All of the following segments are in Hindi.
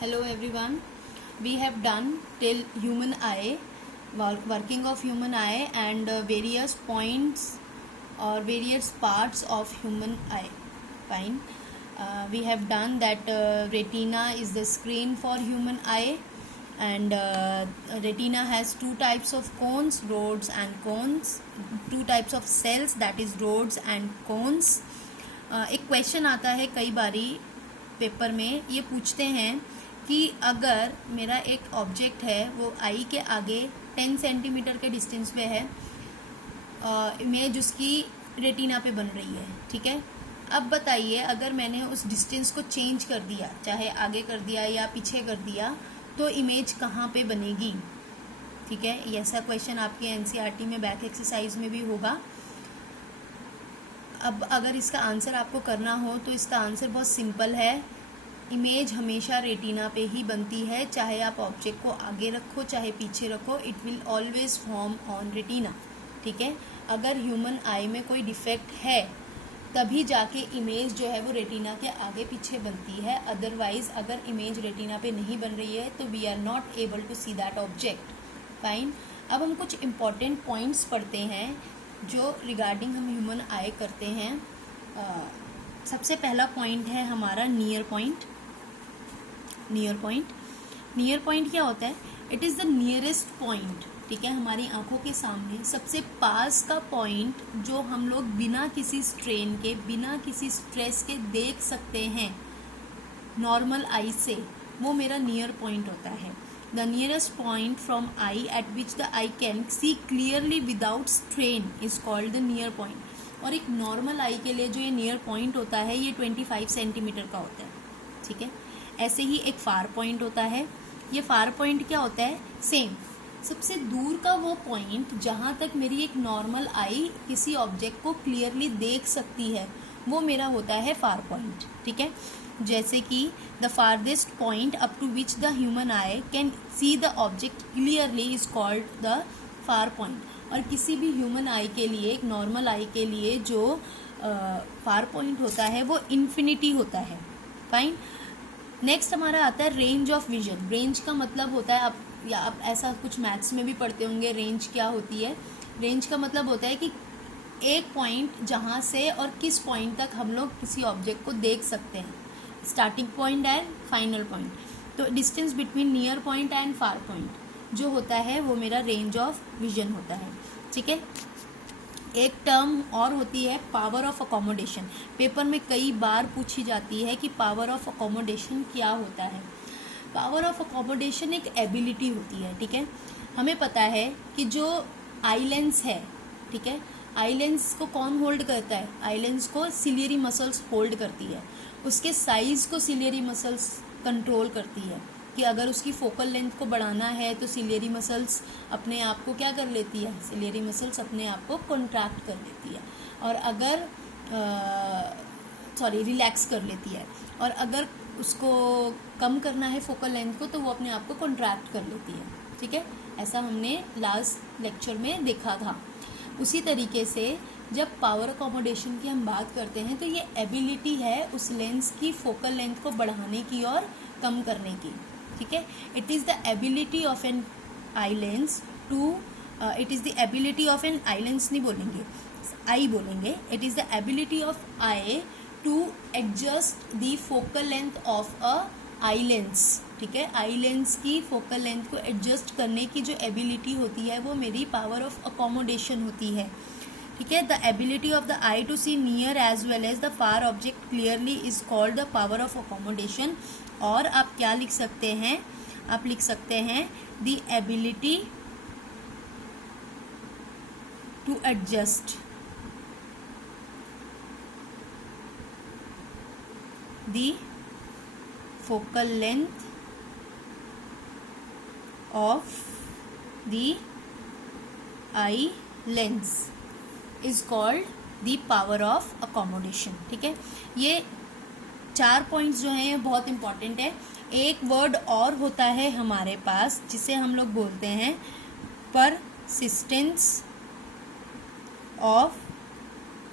Hello everyone. We have done till human eye, working of human eye and various points or various parts of human eye. Fine. We have done that retina is the screen for human eye, and retina has two types of cones, rods and cones. Two types of cells, that is rods and cones. एक क्वेश्चन आता है कई बारी पेपर में, ये पूछते हैं कि अगर मेरा एक ऑब्जेक्ट है वो आई के आगे 10 सेंटीमीटर के डिस्टेंस पे है, इमेज उसकी रेटिना पे बन रही है, ठीक है। अब बताइए अगर मैंने उस डिस्टेंस को चेंज कर दिया, चाहे आगे कर दिया या पीछे कर दिया, तो इमेज कहाँ पे बनेगी, ठीक है। ऐसा क्वेश्चन आपके एनसीईआरटी में बैक एक्सरसाइज में भी होगा। अब अगर इसका आंसर आपको करना हो तो इसका आंसर बहुत सिंपल है। इमेज हमेशा रेटिना पे ही बनती है, चाहे आप ऑब्जेक्ट को आगे रखो चाहे पीछे रखो, it will always form on retina, ठीक है। अगर ह्यूमन आई में कोई डिफेक्ट है तभी जाके इमेज जो है वो रेटिना के आगे पीछे बनती है, अदरवाइज अगर इमेज रेटिना पे नहीं बन रही है तो we are not able to see that object. Fine. अब हम कुछ इम्पॉर्टेंट पॉइंट्स पढ़ते हैं जो रिगार्डिंग हम ह्यूमन आई करते हैं। सबसे पहला पॉइंट है हमारा नियर पॉइंट। नियर पॉइंट क्या होता है? It is the nearest point, ठीक है। हमारी आंखों के सामने सबसे पास का पॉइंट जो हम लोग बिना किसी स्ट्रेन के, बिना किसी स्ट्रेस के देख सकते हैं नॉर्मल आई से, वो मेरा नियर पॉइंट होता है। The nearest point from I eight which the I can see clearly without strain is called the near point. और एक नॉर्मल आई के लिए जो ये नियर पॉइंट होता है ये 25 सेंटीमीटर का होता है, ठीक है। ऐसे ही एक फार पॉइंट होता है। ये फार पॉइंट क्या होता है? सेम, सबसे दूर का वो पॉइंट जहाँ तक मेरी एक नॉर्मल आई किसी ऑब्जेक्ट को क्लियरली देख सकती है, वो मेरा होता है फार पॉइंट, ठीक है। जैसे कि the farthest point up to which the human eye can see the object clearly is called the far point. और किसी भी ह्यूमन आई के लिए, एक नॉर्मल आई के लिए जो फार पॉइंट होता है वो इन्फिनिटी होता है। फाइन। नेक्स्ट हमारा आता है रेंज ऑफ विजन। रेंज का मतलब होता है, आप ऐसा कुछ मैथ्स में भी पढ़ते होंगे, रेंज क्या होती है। रेंज का मतलब होता है कि एक पॉइंट जहाँ से और किस पॉइंट तक हम लोग किसी ऑब्जेक्ट को देख सकते हैं, starting point and final point. तो distance between near point and far point जो होता है वो मेरा रेंज ऑफ विजन होता है, ठीक है। एक टर्म और होती है पावर ऑफ अकोमोडेशन। पेपर में कई बार पूछी जाती है कि पावर ऑफ अकोमोडेशन क्या होता है। पावर ऑफ अकोमोडेशन एक एबिलिटी होती है, ठीक है। हमें पता है कि जो आई लेंस है, ठीक है, आई लेंस को कौन होल्ड करता है? आई लेंस को सिलियरी मसल्स होल्ड करती है। उसके साइज को सिलियरी मसल्स कंट्रोल करती है कि अगर उसकी फोकल लेंथ को बढ़ाना है तो सिलियरी मसल्स अपने आप को क्या कर लेती है? सिलियरी मसल्स अपने आप को कॉन्ट्रैक्ट कर लेती है, और अगर रिलैक्स कर लेती है। और अगर उसको कम करना है फोकल लेंथ को तो वो अपने आप को कॉन्ट्रैक्ट कर लेती है, ठीक है। ऐसा हमने लास्ट लेक्चर में देखा था। उसी तरीके से जब पावर अकोमोडेशन की हम बात करते हैं तो ये एबिलिटी है उस लेंस की फोकल लेंथ को बढ़ाने की और कम करने की, ठीक है। It is the ability of an eye lens to it is the ability of an eye lens नहीं बोलेंगे, आई बोलेंगे। It is the ability of eye to adjust the focal length of a eye lens, ठीक है। आई लेंस की फोकल लेंथ को एडजस्ट करने की जो एबिलिटी होती है वो मेरी पावर ऑफ अकोमोडेशन होती है, ठीक है। The ability of the eye to see near as well as the far object clearly is called the power of accommodation. और आप क्या लिख सकते हैं? आप लिख सकते हैं the ability to adjust the focal length of the eye lens is called the power of accommodation, ठीक है। ये 4 पॉइंट्स जो हैं ये बहुत इंपॉर्टेंट है। एक वर्ड और होता है हमारे पास जिसे हम लोग बोलते हैं परसिस्टेंस ऑफ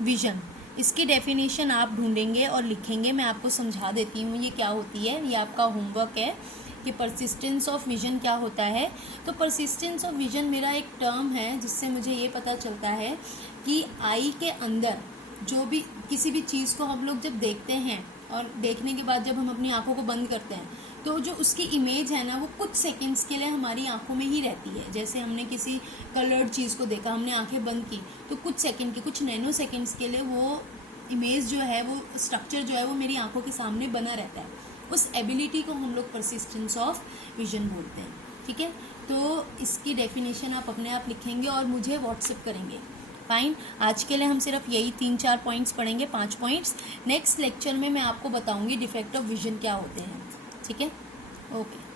विजन। इसकी डेफिनेशन आप ढूंढेंगे और लिखेंगे। मैं आपको समझा देती हूँ ये क्या होती है। ये आपका होमवर्क है कि परसिस्टेंस ऑफ विजन क्या होता है। तो परसिस्टेंस ऑफ विजन मेरा एक टर्म है जिससे मुझे ये पता चलता है कि आई के अंदर जो भी किसी भी चीज़ को हम लोग जब देखते हैं और देखने के बाद जब हम अपनी आंखों को बंद करते हैं तो जो उसकी इमेज है ना वो कुछ सेकंड्स के लिए हमारी आंखों में ही रहती है। जैसे हमने किसी कलर्ड चीज़ को देखा, हमने आंखें बंद की तो कुछ सेकंड के, कुछ नैनो सेकंड्स के लिए वो इमेज जो है, वो स्ट्रक्चर जो है वो मेरी आंखों के सामने बना रहता है। उस एबिलिटी को हम लोग परसिस्टेंस ऑफ विजन बोलते हैं। ठीक है, तो इसकी डेफिनेशन आप अपने आप लिखेंगे और मुझे व्हाट्सएप करेंगे। फाइन, आज के लिए हम सिर्फ यही 3-4 पॉइंट्स पढ़ेंगे, 5 पॉइंट्स। नेक्स्ट लेक्चर में मैं आपको बताऊंगी डिफेक्ट ऑफ विजन क्या होते हैं। ठीक है, ओके।